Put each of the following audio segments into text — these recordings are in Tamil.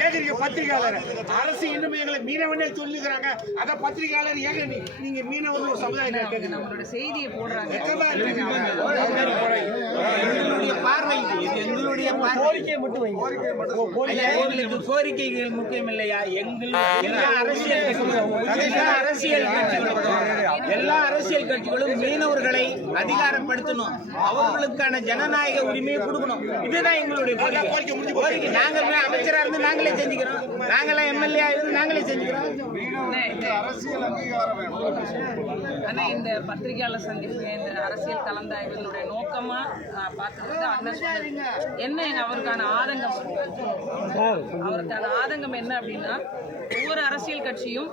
கேக்குறீங்க பத்திரிகையாளர் அரசு இன்னும் எங்களை மீனவனே சொல்லுகிறாங்க. அத பத்திரிகையாளர் ஏங்க நீங்க மீனவன் ஒரு சமுதாயம் கேக்குறீங்க. நம்மளோட செய்தியை போடுறாங்க. எங்களுடைய கோரிக்கை மட்டும் எங்களுக்கு கோரிக்கைகள் முக்கியம் இல்லையா? எல்லா அரசியல் கட்சிகளும் மீனவர்களை அதிகாரப்படுத்தணும், அவர்களுக்கான ஜனநாயக உரிமையை கொடுக்கணும். இதுதான் எங்களுடைய கோரிக்கை. நாங்கள் அமைச்சரா இருந்து நாங்களே செஞ்சுக்கிறோம், நாங்களாம் எம்எல்ஏ இருந்து நாங்களே செஞ்சுக்கிறோம். ஆனா இந்த பத்திரிகையாளர் சந்திப்பு, இந்த அரசியல் கலந்தாய்வுகளுடைய நோக்கமா பார்த்தது அண்ணன் சொன்னது என்ன, அவருக்கான ஆதங்கம் என்ன அப்படின்னா, ஒவ்வொரு அரசியல் கட்சியும்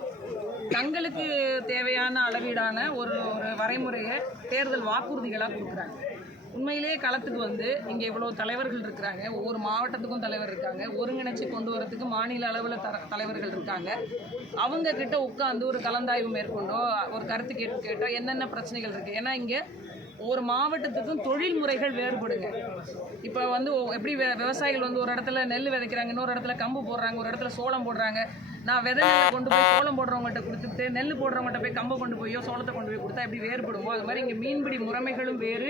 தங்களுக்கு தேவையான அளவீடான ஒரு வரைமுறையை தேர்தல் வாக்குறுதிகளாக கொடுக்குறாங்க. உண்மையிலேயே களத்துக்கு வந்து இங்கே இவ்வளோ தலைவர்கள் இருக்கிறாங்க, ஒவ்வொரு மாவட்டத்துக்கும் தலைவர் இருக்காங்க, ஒருங்கிணைச்சு கொண்டு வரதுக்கு மாநில அளவில் தலைவர்கள் இருக்காங்க. அவங்க கிட்ட உட்காந்து ஒரு கலந்தாய்வு மேற்கொண்டோ ஒரு கருத்து கேட்டோ என்னென்ன பிரச்சனைகள் இருக்குது. ஏன்னா இங்கே ஒவ்வொரு மாவட்டத்துக்கும் தொழில் முறைகள் வேறுபடுங்க. இப்போ வந்து எப்படி விவசாயிகள் வந்து ஒரு இடத்துல நெல் விதைக்கிறாங்க, இன்னொரு இடத்துல கம்பு போடுறாங்க, ஒரு இடத்துல சோளம் போடுறாங்க. நான் விதைகளை கொண்டு போய் சோளம் போடுறவங்ககிட்ட கொடுத்துட்டு நெல் போடுறவங்ககிட்ட போய் கம்பை கொண்டு போயோ சோளத்தை கொண்டு போய் கொடுத்தா எப்படி வேறுபடுமோ, அது மாதிரி இங்கே மீன்பிடி முறைமைகளும் வேறு,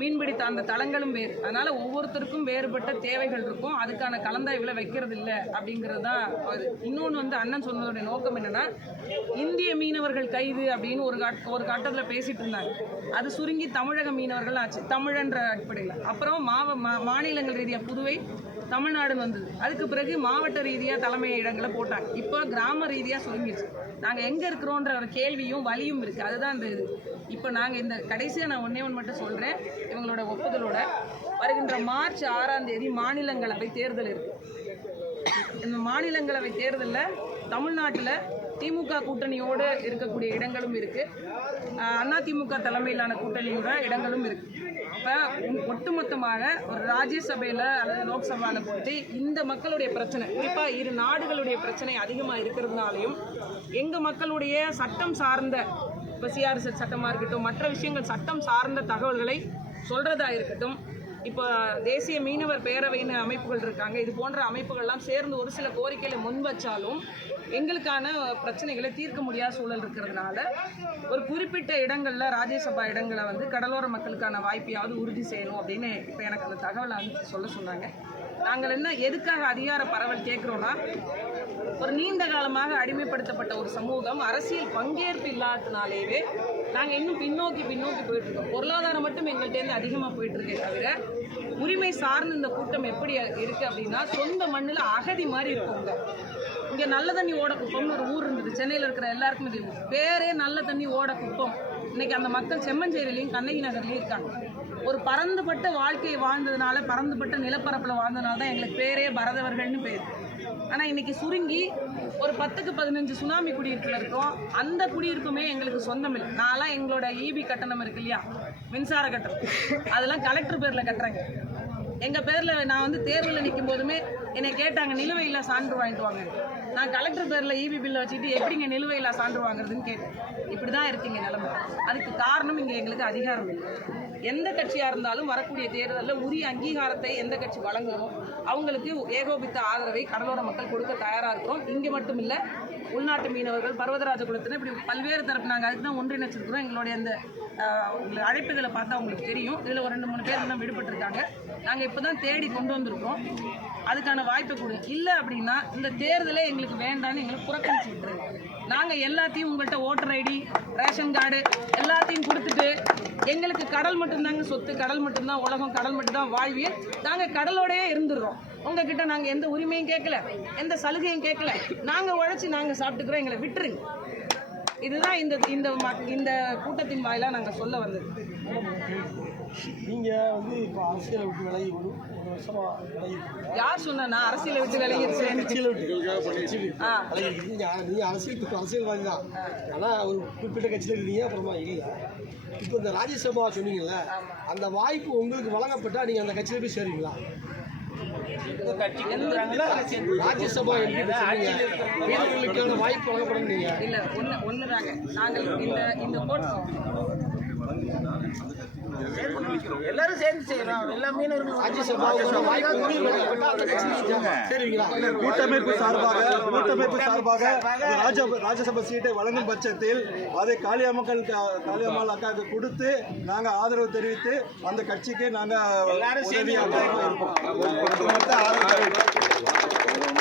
மீன்பிடி அந்த தளங்களும் வேறு. அதனால ஒவ்வொருத்தருக்கும் வேறுபட்ட தேவைகள் இருக்கும். அதுக்கான கலந்தாய்வில் வைக்கிறது இல்லை அப்படிங்கிறது தான். இன்னொன்று வந்து அண்ணன் சொன்னதோடைய நோக்கம் என்னன்னா, இந்திய மீனவர்கள் கைது அப்படின்னு ஒரு கட்டத்தில் பேசிட்டு இருந்தாங்க. அது சுருங்கி தமிழக மீனவர்கள் ஆச்சு, தமிழன்ற அடிப்படையில். அப்புறம் மாநிலங்கள் ரீதியாக புதுவை, தமிழ்நாடுன்னு வந்தது. அதுக்கு பிறகு மாவட்ட ரீதியாக தலைமை இடங்களை போட்டாங்க. இப்போ கிராம ரீதியாக சுருங்கிடுச்சு. நாங்கள் எங்கே இருக்கிறோன்ற ஒரு கேள்வியும் வலியும் இருக்குது. அதுதான் இந்த இது. இப்போ நாங்கள் இந்த கடைசியாக நான் ஒன்றே மட்டும் சொல்கிறேன், இவங்களோட ஒப்புதலோட வருகின்ற மார்ச் 6ஆம் தேதி மாநிலங்களவை தேர்தல் இருக்குது. இந்த மாநிலங்களவை தேர்தலில் தமிழ்நாட்டில் திமுக கூட்டணியோடு இருக்கக்கூடிய இடங்களும் இருக்குது, அதிமுக தலைமையிலான கூட்டணியோட இடங்களும் இருக்குது. இப்போ ஒட்டுமொத்தமாக ஒரு ராஜ்யசபையில் அல்லது லோக்சபாவில் போட்டு இந்த மக்களுடைய பிரச்சனை, குறிப்பாக இரு நாடுகளுடைய பிரச்சனை அதிகமாக இருக்கிறதுனாலையும் எங்கள் மக்களுடைய சட்டம் சார்ந்த, இப்போ சிஆர்எஸ் சட்டமாக இருக்கட்டும், மற்ற விஷயங்கள் சட்டம் சார்ந்த தகவல்களை சொல்கிறதா இருக்கட்டும், இப்போ தேசிய மீனவர் பேரவைன்னு அமைப்புகள் இருக்காங்க, இது போன்ற அமைப்புகள்லாம் சேர்ந்து ஒரு சில கோரிக்கைகளை முன் வச்சாலும் எங்களுக்கான பிரச்சனைகளை தீர்க்க முடியாத சூழல் இருக்கிறதுனால ஒரு குறிப்பிட்ட இடங்களில் ராஜ்யசபா இடங்களை வந்து கடலோர மக்களுக்கான வாய்ப்பையாவது உறுதி செய்யணும் அப்படின்னு இப்போ எனக்கு அந்த தகவலை சொல்ல சொன்னாங்க. நாங்கள் என்ன எதுக்காக அதிகார பரவல் கேட்குறோன்னா, ஒரு நீண்ட காலமாக அடிமைப்படுத்தப்பட்ட ஒரு சமூகம் அரசியல் பங்கேற்பு இல்லாததுனாலேயே நாங்கள் இன்னும் பின்னோக்கி போயிட்டுருக்கோம். பொருளாதாரம் மட்டும் எங்கள்கிட்டேருந்து அதிகமாக போயிட்டுருக்கே தவிர உரிமை சார்ந்து இந்த கூட்டம் எப்படி இருக்குது அப்படின்னா, சொந்த மண்ணில் அகதி மாதிரி இருக்குங்க. இங்கே நல்ல தண்ணி ஓட குப்பம்னு ஒரு ஊர் இருந்தது, சென்னையில் இருக்கிற எல்லாருக்குமே தெரியும். பேரே நல்ல தண்ணி ஓட குப்பம். இன்னைக்கு அந்த மக்கள் செம்மஞ்சேரியிலையும் கண்ணகி நகர்லையும் இருக்காங்க. ஒரு பரந்துபட்ட வாழ்க்கையை வாழ்ந்ததுனால, பரந்துபட்ட நிலப்பரப்பில் வாழ்ந்ததுனால தான் எங்களுக்கு பேரே பரதவர்கள்னு பேர். ஆனால் இன்னைக்கு சுருங்கி ஒரு 10க்கு 15 சுனாமி குடியிருப்பில் இருக்கோம். அந்த குடியிருப்புமே எங்களுக்கு சொந்தம் இல்லை. நான்லாம் எங்களோட ஈபி கட்டணம் இருக்கு இல்லையா, மின்சார கட்டணம், அதெல்லாம் கலெக்டர் பேரில் கட்டுறாங்க. எங்கள் பேரில் நான் வந்து தேர்வில் நிற்கும் போதுமே என்னை கேட்டாங்க, நிலுவையில்லா சான்று வாங்கிட்டு வாங்க. நான் கலெக்டர் பேரில் ஈபி பில்லை வச்சுட்டு எப்படிங்க நிலுவையில்லா சான்று வாங்குறதுன்னு கேட்டேன். இப்படி தான் இருக்குங்க நிலைமை. அதுக்கு காரணம் இங்கே எங்களுக்கு அதிகாரம் இல்லை. எந்த கட்சியாக இருந்தாலும் வரக்கூடிய தேர்தலில் உரிய அங்கீகாரத்தை எந்த கட்சி வழங்கணும், அவங்களுக்கு ஏகோபித்த ஆதரவை கடலோர மக்கள் கொடுக்க தயாராக இருக்கிறோம். இங்கே மட்டும் இல்லை, உள்நாட்டு மீனவர்கள், பர்வதராஜ குலத்தினர், இப்படி பல்வேறு தரப்பு நாங்கள் அதுக்கு தான் ஒன்றிணைச்சிருக்கிறோம். எங்களுடைய அந்த அழைப்புதலை பார்த்தா உங்களுக்கு தெரியும். இதில் ஒரு 2-3 பேர் இன்னும் விடுபட்டிருக்காங்க. நாங்கள் இப்போ தான் தேடி கொண்டு வந்திருக்கோம். அதுக்கான வாய்ப்பை கொடு. இல்லை அப்படின்னா இந்த தேர்தலே எங்களுக்கு வேண்டான்னு எங்களுக்கு புறக்கணிச்சு விட்டுருங்க. நாங்கள் எல்லாத்தையும் உங்கள்கிட்ட ஓட்டர் ஐடி, ரேஷன் கார்டு எல்லாத்தையும் கொடுத்துட்டு, எங்களுக்கு கடல் மட்டும்தாங்க சொத்து, கடல் மட்டும்தான் உலகம், கடல் மட்டும்தான் வாழ்வியல், நாங்கள் கடலோடையே இருந்துடுறோம். உங்ககிட்ட நாங்கள் எந்த உரிமையும் கேட்கல, எந்த சலுகையும் கேட்கல. நாங்கள் உழைச்சி நாங்கள் சாப்பிட்டுக்கிறோம், எங்களை விட்டுருங்க. இதுதான் இந்த கூட்டத்தின் வாயிலாக நாங்கள் சொல்ல வந்தது. நீங்கள் வந்து இப்போ அரசியலை விட்டு விலகி ஒரு வருஷமாக விலகி, யார் சொன்னா அரசியலை விட்டு விலகி நீங்கள் அரசியல்வாதி தான், ஆனால் ஒரு குறிப்பிட்ட கட்சியில் இருந்தீங்க, அப்புறமா இல்லை. இப்போ இந்த ராஜ்யசபா சொன்னீங்கல்ல, அந்த வாய்ப்பு உங்களுக்கு வழங்கப்பட்டால் நீங்கள் அந்த கட்சியில் போய் சேருவீங்களா? ராஜ்யசபா வீரர்களுக்கான வாய்ப்பு வழங்கப்படும். நீங்கள் இல்லை ஒன்றுதாங்க, நாங்கள் இந்த எல்லாரும் சேர்ந்து செய்யறோம். எல்லா மீனவர்களும் ராஜ்யசபாவுக்கு வாய்ப்பு உங்களுக்கு வழங்கப்பட்டா அந்த கட்சியில சேருவீங்களா? கூட்டமைப்பு சார்பாக ராஜ்யசபா சீட்டை வழங்கும் பட்சத்தில் அதை காளியம்மாள் அக்காவுக்கு கொடுத்து நாங்கள் ஆதரவு தெரிவித்து அந்த கட்சிக்கு நாங்கள் எல்லாரும் சேர்ந்து இருப்போம். ஒட்டுமொத்த ஆதரவு தெரிவிப்போம்.